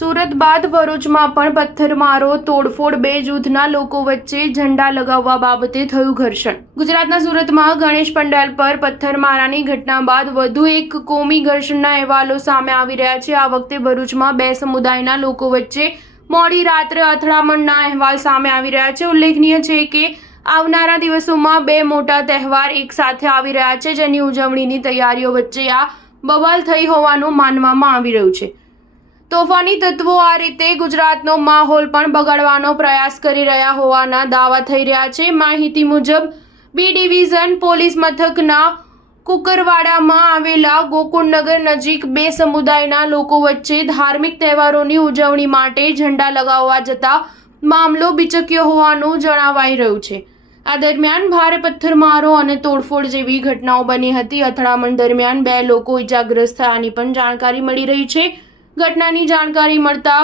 સુરત બાદ ભરૂચમાં પણ પથ્થરમારો તોડફોડ, બે જૂથના લોકો વચ્ચે ઝંડા લગાવવા બાબતે થયું ઘર્ષણ. ગુજરાતના સુરતમાં ગણેશ પંડાલ પર પથ્થરમારાની ઘટના બાદ વધુ એક કોમી ઘર્ષણના અહેવાલો સામે આવી રહ્યા છે. આ વખતે ભરૂચમાં બે સમુદાયના લોકો વચ્ચે મોડી રાત્રે અથડામણના અહેવાલ સામે આવી રહ્યા છે. ઉલ્લેખનીય છે કે આવનારા દિવસોમાં બે મોટા તહેવાર એક સાથે આવી રહ્યા છે, જેની ઉજવણીની તૈયારીઓ વચ્ચે આ બવાલ થઈ હોવાનું માનવામાં આવી રહ્યું છે. તોફાની તત્વો આ રીતે ગુજરાતનો માહોલ પણ બગાડવાનો પ્રયાસ કરી રહ્યા હોવાના દાવા થઈ રહ્યા છે. માહિતી મુજબ બી ડિવિઝન પોલીસ મથકના કુકરવાડામાં આવેલા ગોકુળનગર નજીક બે સમુદાયના લોકો વચ્ચે ધાર્મિક તહેવારોની ઉજવણી માટે ઝંડા લગાવવા જતા મામલો બિચક્યો હોવાનું જણાવાઈ રહ્યું છે. આ દરમિયાન ભારે પથ્થરમારો અને તોડફોડ જેવી ઘટનાઓ બની હતી. અથડામણ દરમિયાન બે લોકો ઇજાગ્રસ્ત થયાની પણ જાણકારી મળી રહી છે. ઘટનાની જાણકારી મળતા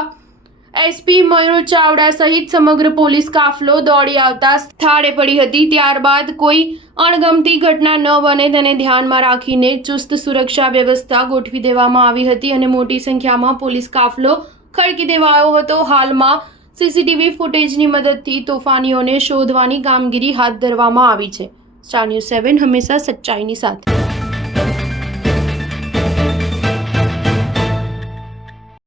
એસપી મયુર ચાવડા સહિત સમગ્ર પોલીસ કાફલો દોડી આવતા સ્થળે પડી હતી. ત્યારબાદ કોઈ અણગમતી ઘટના ન બને તેને ધ્યાનમાં રાખીને ચુસ્ત સુરક્ષા વ્યવસ્થા ગોઠવી દેવામાં આવી હતી અને મોટી સંખ્યામાં પોલીસ કાફલો ખડકી દેવાયો હતો. હાલમાં સીસીટીવી ફૂટેજની મદદથી તોફાનીઓને શોધવાની કામગીરી હાથ ધરવામાં આવી છે. સ્ટાર ન્યૂઝ 7 હંમેશા સચ્ચાઈની સાથે.